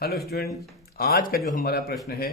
Hello student. आज का जो हमारा प्रश्न है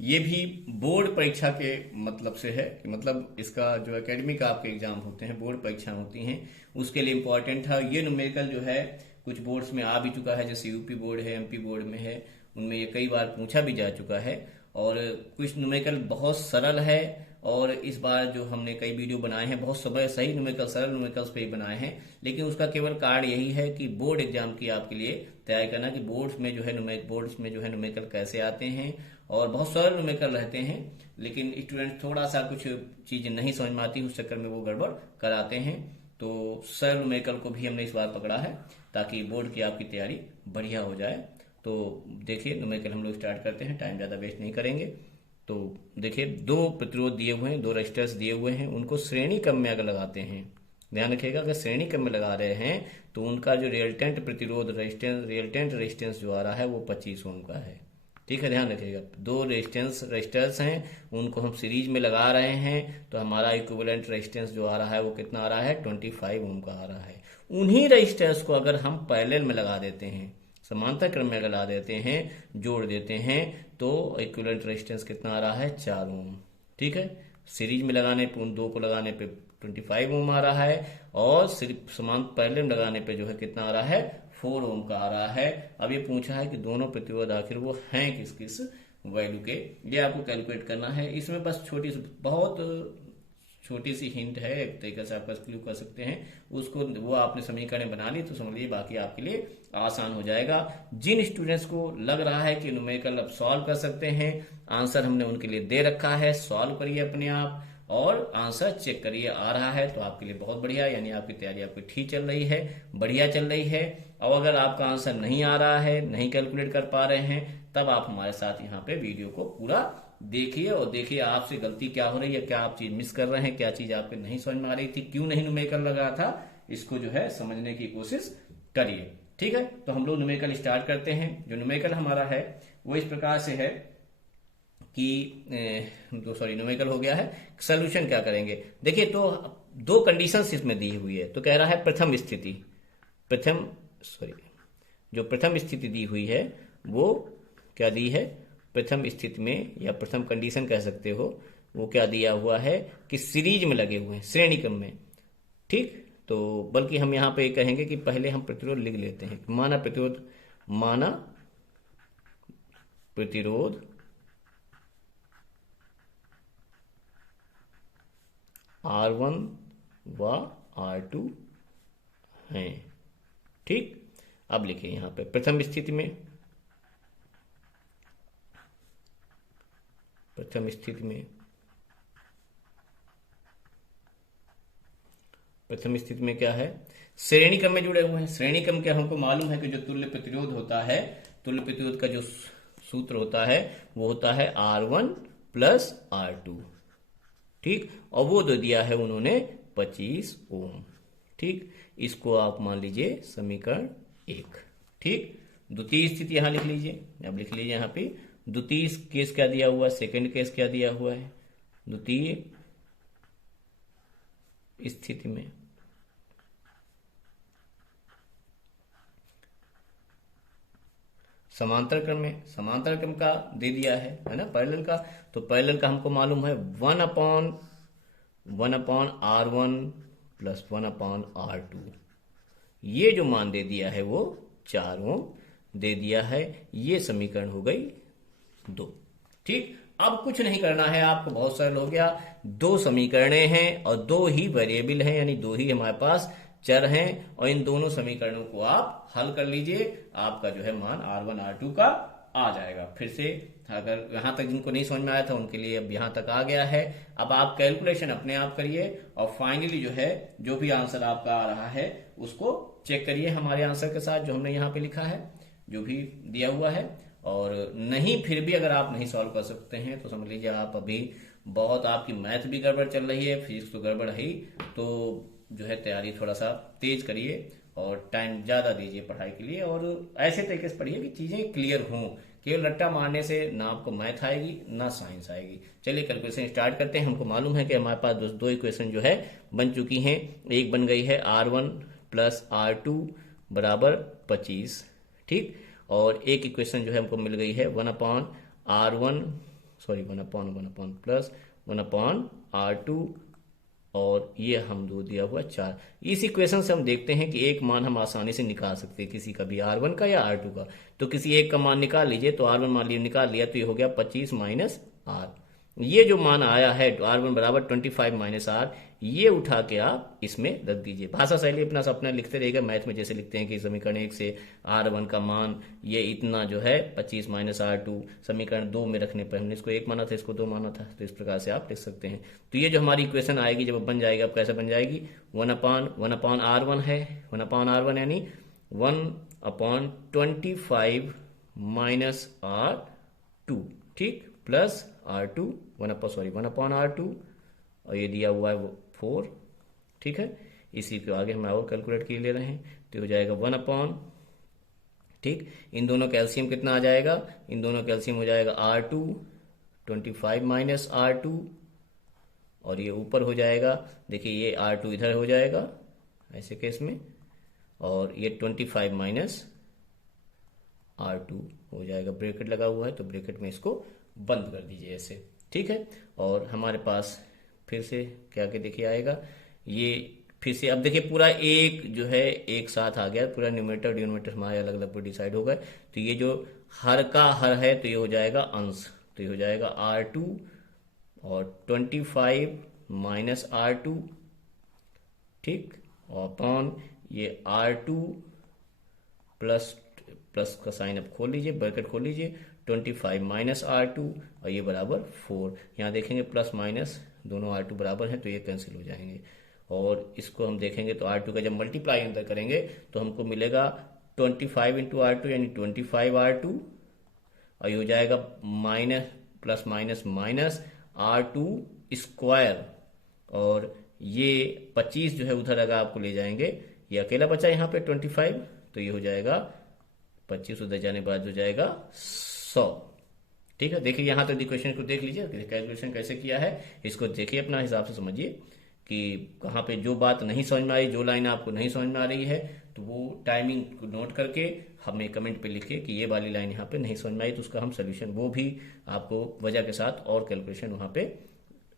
ये भी बोर्ड परीक्षा के मतलब से है कि मतलब इसका जो एकेडमिक आपके एग्जाम होते हैं, बोर्ड परीक्षा होती हैं, उसके लिए इम्पोर्टेंट था। ये न्यूमेरिकल जो है कुछ बोर्ड्स में आ भी चुका है, जैसे यूपी बोर्ड है, एमपी बोर्ड में है, उनमें ये कई बार पूछा भी जा चुका है। और कुछ न्यूमेरिकल बहुत सरल है, और इस बार जो हमने कई वीडियो बनाए हैं बहुत सब सही न्यूमेरिकल, सरल न्यूमेरिकल्स पे ही बनाए हैं। लेकिन उसका केवल कारण यही है कि बोर्ड एग्जाम की आपके लिए तैयारी करना कि बोर्ड्स में जो है न्यूमेरिकल कैसे आते हैं, और बहुत सरल न्यूमेरिकल रहते हैं। लेकिन स्टूडेंट थोड़ा सा कुछ चीजें नहीं समझ में आती, उस चक्कर में वो गड़बड़ कराते हैं। तो सरल न्यूमेरिकल को भी हमने इस बार पकड़ा है ताकि बोर्ड की आपकी तैयारी बढ़िया हो जाए। तो देखिए न्यूमेरिकल हम लोग स्टार्ट करते हैं, टाइम ज़्यादा वेस्ट नहीं करेंगे। तो देखिए, दो प्रतिरोध दिए हुए हैं, दो रेजिस्टर्स दिए हुए हैं, उनको श्रेणी क्रम में अगर लगाते हैं, ध्यान रखिएगा, अगर श्रेणी क्रम में लगा रहे हैं तो उनका जो रिएल्टेंट प्रतिरोध रिएल्टेंट रेजिस्टेंस जो आ रहा है वो 25 ओम का है। ठीक है, ध्यान रखिएगा। दो रेजिस्टर्स हैं, उनको हम सीरीज में लगा रहे हैं, तो हमारा इक्विवेलेंट रेजिस्टेंस जो आ रहा है वो कितना आ रहा है, 25 ओम का आ रहा है। उन्हीं रेजिस्टर्स को अगर हम पैरेलल में लगा देते हैं, समांतर क्रम में अगर ला देते हैं, जोड़ देते हैं, तो इक्विवेलेंट रेजिस्टेंस कितना आ रहा है, 4 ओम। ठीक है, सीरीज में लगाने पे, उन दो को लगाने पे 25 ओम आ रहा है, और सिर्फ समांतर पैरेलल में लगाने पे जो है कितना आ रहा है, 4 ओम का आ रहा है। अब ये पूछा है कि दोनों प्रतिरोध आखिर वो हैं किस किस वैल्यू के, ये आपको कैलकुलेट करना है। इसमें बस बहुत छोटी सी हिंट है, एक तरीके से आप क्लू कर सकते हैं उसको, वो आपने समीकरण बना ली तो समझ लीजिए बाकी आपके लिए आसान हो जाएगा। जिन स्टूडेंट्स को लग रहा है कि न्यूमेरिकल अब सॉल्व कर सकते हैं, आंसर हमने उनके लिए दे रखा है, सॉल्व करिए अपने आप और आंसर चेक करिए, आ रहा है तो आपके लिए बहुत बढ़िया, यानी आपकी तैयारी आपकी ठीक चल रही है, बढ़िया चल रही है। और अगर आपका आंसर नहीं आ रहा है, नहीं कैलकुलेट कर पा रहे हैं, तब आप हमारे साथ यहाँ पे वीडियो को पूरा देखिए और देखिए आपसे गलती क्या हो रही है, क्या आप चीज मिस कर रहे हैं, क्या चीज आपको नहीं समझ में आ रही थी, क्यों नहीं न्यूमेरिकल लग रहा था, इसको जो है समझने की कोशिश करिए। ठीक है, तो हम लोग न्यूमेरिकल स्टार्ट करते हैं। जो न्यूमेरिकल हमारा है वो इस प्रकार से है कि न्यूमेरिकल हो गया है। सोल्यूशन क्या करेंगे, देखिए, तो दो कंडीशंस इसमें दी हुई है। तो कह रहा है प्रथम स्थिति, जो प्रथम स्थिति दी हुई है वो क्या दी है, प्रथम स्थिति में या प्रथम कंडीशन कह सकते हो, वो क्या दिया हुआ है कि सीरीज में लगे हुए हैं, श्रेणी क्रम में। ठीक, तो बल्कि हम यहाँ पे कहेंगे कि पहले हम प्रतिरोध लिख लेते हैं। माना प्रतिरोध R1 व R2 हैं। ठीक, अब लिखिए यहाँ पे प्रथम स्थिति में क्या है, श्रेणी क्रम में जुड़े हुए हैं। श्रेणी क्रम क्या, हमको मालूम है कि जो तुल्य प्रतिरोध होता है, तुल्य प्रतिरोध का जो सूत्र होता है वो होता है R1 प्लस R2। ठीक, और वो दे दिया है उन्होंने 25 ओम। ठीक, इसको आप मान लीजिए समीकरण 1। ठीक, द्वितीय स्थिति यहां लिख लीजिए। अब लिख लीजिए यहाँ पे द्वितीय केस क्या दिया हुआ है, सेकंड केस क्या दिया हुआ है। द्वितीय स्थिति में समांतर क्रम का दे दिया है ना, पैरेलल का। तो पैरेलल का हमको मालूम है 1/R1 प्लस 1/R2। ये जो मान दे दिया है वो 4 ओम दे दिया है। ये समीकरण हो गई 2। ठीक, अब कुछ नहीं करना है आपको, बहुत सरल हो गया। दो समीकरणें हैं और दो ही वेरिएबल हैं, यानी दो ही हमारे पास चर हैं, और इन दोनों समीकरणों को आप हल कर लीजिए, आपका जो है मान R1 R2 का आ जाएगा। फिर से, अगर यहां तक जिनको नहीं समझ में आया था उनके लिए अब यहां तक आ गया है। अब आप कैलकुलेशन अपने आप करिए और फाइनली जो है जो भी आंसर आपका आ रहा है उसको चेक करिए हमारे आंसर के साथ, जो हमने यहाँ पे लिखा है, जो भी दिया हुआ है। और नहीं, फिर भी अगर आप नहीं सॉल्व कर सकते हैं तो समझ लीजिए आप अभी बहुत, आपकी मैथ भी गड़बड़ चल रही है, फिजिक्स तो गड़बड़ है ही, तो जो है तैयारी थोड़ा सा तेज करिए और टाइम ज्यादा दीजिए पढ़ाई के लिए, और ऐसे तरीके से पढ़िए कि चीजें क्लियर हों। केवल रट्टा मारने से ना आपको मैथ आएगी ना साइंस आएगी। चलिए कैलकुलेशन स्टार्ट करते हैं। हमको मालूम है कि हमारे पास दो इक्वेशन जो है बन चुकी हैं। एक बन गई है R1 प्लस R2 बराबर 25। ठीक, और एक इक्वेशन जो है हमको मिल गई है 1/R1, सॉरी 1/1 प्लस 1/R2, और ये हम दो दिया हुआ 4। इस इक्वेशन से हम देखते हैं कि एक मान हम आसानी से निकाल सकते हैं किसी का भी, R1 का या R2 का। तो किसी एक का मान निकाल लीजिए, तो R1 मान लीजिए निकाल लिया, तो ये हो गया 25 माइनस R। ये जो मान आया है R1 बराबर 25 माइनस R, ये उठा के आप इसमें रख दीजिए। भाषा शैली अपना अपना लिखते रहेगा, मैथ में जैसे लिखते हैं कि समीकरण 1 से R1 का मान ये इतना जो है 25 माइनस R2, समीकरण 2 में रखने पर हमने इसको 1 माना था, इसको 2 माना था, तो इस प्रकार से आप लिख सकते हैं। तो ये जो हमारी इक्वेशन आएगी जब बन जाएगी, अब कैसे बन जाएगी, 1/1/R1 है, 1/R1 यानी 1/25 माइनस R2, ठीक, प्लस R2 1/R2, और ये दिया हुआ है 4, ठीक है। इसी को आगे हम और कैलकुलेट कर ले रहे हैं, तो हो जाएगा 1/, ठीक। इन दोनों का एलसीएम कितना आ जाएगा, इन दोनों का एलसीएम हो जाएगा R2, 25 माइनस R2, और ये ऊपर हो जाएगा, देखिए ये R2 इधर हो जाएगा ऐसे केस में, और ये 25 माइनस R2 हो जाएगा, ब्रैकेट लगा हुआ है तो ब्रैकेट में इसको बंद कर दीजिए ऐसे, ठीक है। और हमारे पास फिर से क्या के देखिए आएगा, ये फिर से अब देखिए पूरा एक जो है एक साथ आ गया, पूरा न्यूमरेटर डिनोमिनेटर हमारे अलग अलग पर डिसाइड हो गए। तो ये जो हर का हर है तो ये हो जाएगा अंश, तो ये हो जाएगा R2 और 25 माइनस R2, ठीक, और अपॉन ये R2 प्लस का साइन अब खोल लीजिए, ब्रैकेट खोल लीजिए, 25 माइनस R2, और ये बराबर 4। यहाँ देखेंगे प्लस माइनस दोनों R2 बराबर है तो ये कैंसिल हो जाएंगे, और इसको हम देखेंगे तो R2 का जब मल्टीप्लाई अंदर करेंगे तो हमको मिलेगा 25 इंटू R2 यानी 25 R2, और ये हो जाएगा minus plus minus minus R2 square, और ये 25 जो है उधर अगर आपको ले जाएंगे, ये अकेला बचा यहाँ पे 25, तो ये हो जाएगा 25 उधर जाने बाद हो जाएगा 100, ठीक है। देखिए यहाँ तक इक्वेशन को देख लीजिए, कैलकुलेशन कैसे किया है इसको देखिए, अपना हिसाब से समझिए कि कहाँ पे जो बात नहीं समझ में आई, जो लाइन आपको नहीं समझ में आ रही है, तो वो टाइमिंग को नोट करके हमें कमेंट पे लिखिए कि ये वाली लाइन यहाँ पे नहीं समझ में आई, तो उसका हम सोल्यूशन वो भी आपको वजह के साथ और कैलकुलेशन वहाँ पे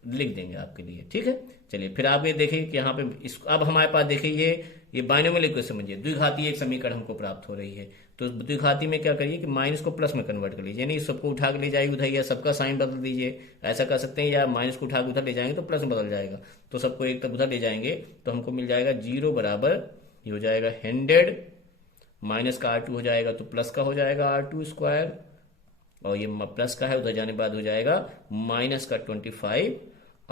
लिख देंगे आपके लिए, ठीक है। चलिए फिर आप ये देखिए कि यहाँ पे अब हमारे पास देखिए ये बाइनोमियल इक्वेशन समझिए, द्विघाती एक समीकरण हमको प्राप्त हो रही है। तो द्विघाती में क्या करिए कि माइनस को प्लस में कन्वर्ट कर लीजिए, यानी सबको उठा के ले जाइए उधर, या सबका साइन बदल दीजिए, ऐसा कर सकते हैं, या माइनस को उठा के उधर ले जाएंगे तो प्लस में बदल जाएगा, तो सबको एक तक उधर ले जाएंगे तो हमको मिल जाएगा 0 बराबर, ये हो जाएगा 100, माइनस का R2 हो जाएगा तो प्लस का हो जाएगा R2 स्क्वायर, और ये प्लस का है उधर जाने बाद हो जाएगा माइनस का 25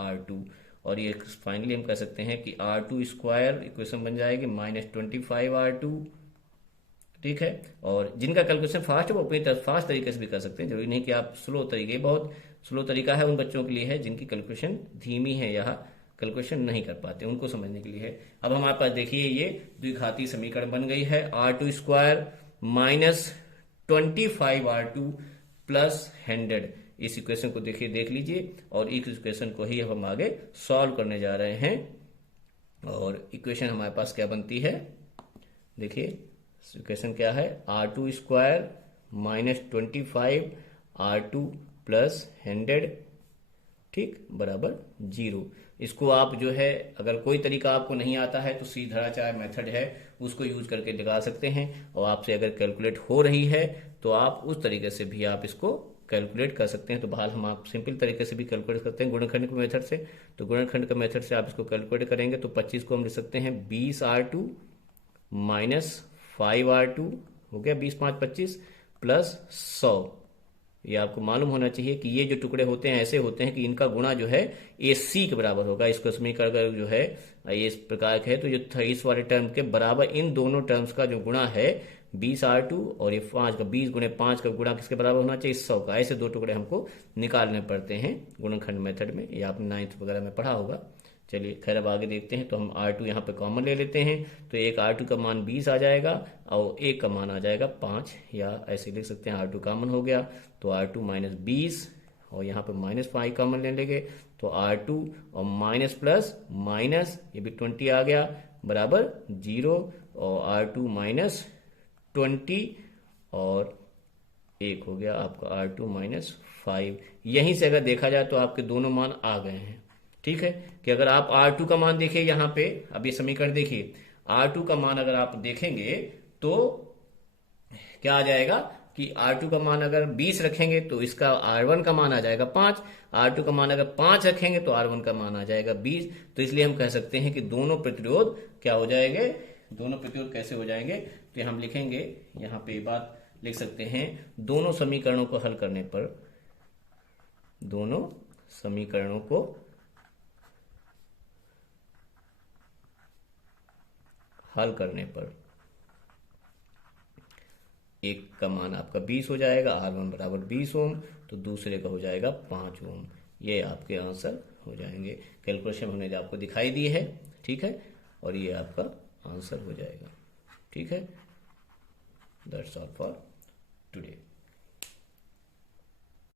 R2, और ये फाइनली हम कह सकते हैं कि R2 स्क्वायर इक्वेशन बन जाएगी -25 R2, ठीक है। और जिनका कैलकुलेशन फास्ट है वो अपनी तरफ फास्ट तरीके से भी कर सकते हैं, जरूरी नहीं कि आप स्लो तरीके, बहुत स्लो तरीका है उन बच्चों के लिए है जिनकी कैलकुलेशन धीमी है या कैलकुलेशन नहीं कर पाते, उनको समझने के लिए है। अब हमारे पास देखिए ये द्विघाती समीकरण बन गई है, R2 स्क्वायर -25 R2 प्लस 100। इस इक्वेशन को देखिए, देख लीजिए, और इस इक्वेशन को ही हम आगे सॉल्व करने जा रहे हैं। और इक्वेशन हमारे पास क्या बनती है, देखिए इक्वेशन क्या है, R2 स्क्वायर -25 R2 प्लस 100, ठीक, बराबर 0। इसको आप जो है अगर कोई तरीका आपको नहीं आता है तो सीधा चाहे मेथड है उसको यूज करके दिखा सकते हैं, और आपसे अगर कैलकुलेट हो रही है तो आप उस तरीके से भी आप इसको कैलकुलेट कर सकते हैं। तो बहाल हम आप सिंपल तरीके से भी कैलकुलेट करते हैं गुणनखंड के मेथड से, तो गुणनखंड के मेथड से आप इसको कैलकुलेट करेंगे तो 25 को हम लिख सकते हैं 20 R2 माइनस 5 R2, हो गया 20 5 25 प्लस 100। ये आपको मालूम होना चाहिए कि ये जो टुकड़े होते हैं ऐसे होते हैं कि इनका गुणा जो है ये C के बराबर होगा। इसको समीकरण अगर जो है ये इस प्रकार का है तो जो इस वाले टर्म के बराबर इन दोनों टर्म्स का जो गुणा है 20 R2 और ये 5 का 20 गुणे 5 का गुणा किसके बराबर होना चाहिए, 100 का। ऐसे दो टुकड़े हमको निकालने पड़ते हैं गुणनखंड मेथड में, ये आपने 9th वगैरह में पढ़ा होगा। चलिए खैर अब आगे देखते हैं। तो हम R2 यहाँ पे कॉमन ले लेते हैं, तो एक R2 का मान 20 आ जाएगा और एक का मान आ जाएगा 5, या ऐसे लिख सकते हैं R2 कॉमन हो गया तो R2 माइनस 20, और यहाँ पे -5 कॉमन ले लेंगे तो R2 और माइनस प्लस माइनस ये भी 20 आ गया बराबर 0, और R2 माइनस 20 और एक हो गया आपका R2 माइनस 5। यहीं से अगर देखा जाए तो आपके दोनों मान आ गए हैं। ठीक है, कि अगर आप R2 का मान देखिए यहाँ पे, अब ये समीकरण देखिए, R2 का मान अगर आप देखेंगे तो क्या आ जाएगा कि R2 का मान अगर 20 रखेंगे तो इसका R1 का मान आ जाएगा 5। R2 का मान अगर 5 रखेंगे तो R1 का मान आ जाएगा 20। तो इसलिए हम कह सकते हैं कि दोनों प्रतिरोध क्या हो जाएंगे, दोनों प्रतिरोध कैसे हो जाएंगे, तो हम लिखेंगे यहाँ पे बात लिख सकते हैं, दोनों समीकरणों को हल करने पर, दोनों समीकरणों को हल करने पर एक का मान आपका 20 हो जाएगा, R1 बराबर 20 ओम, तो दूसरे का हो जाएगा 5 ओम। ये आपके आंसर हो जाएंगे। कैलकुलेशन हमने आपको दिखाई दी है, ठीक है, और ये आपका आंसर हो जाएगा। ठीक है, दैट्स ऑल फॉर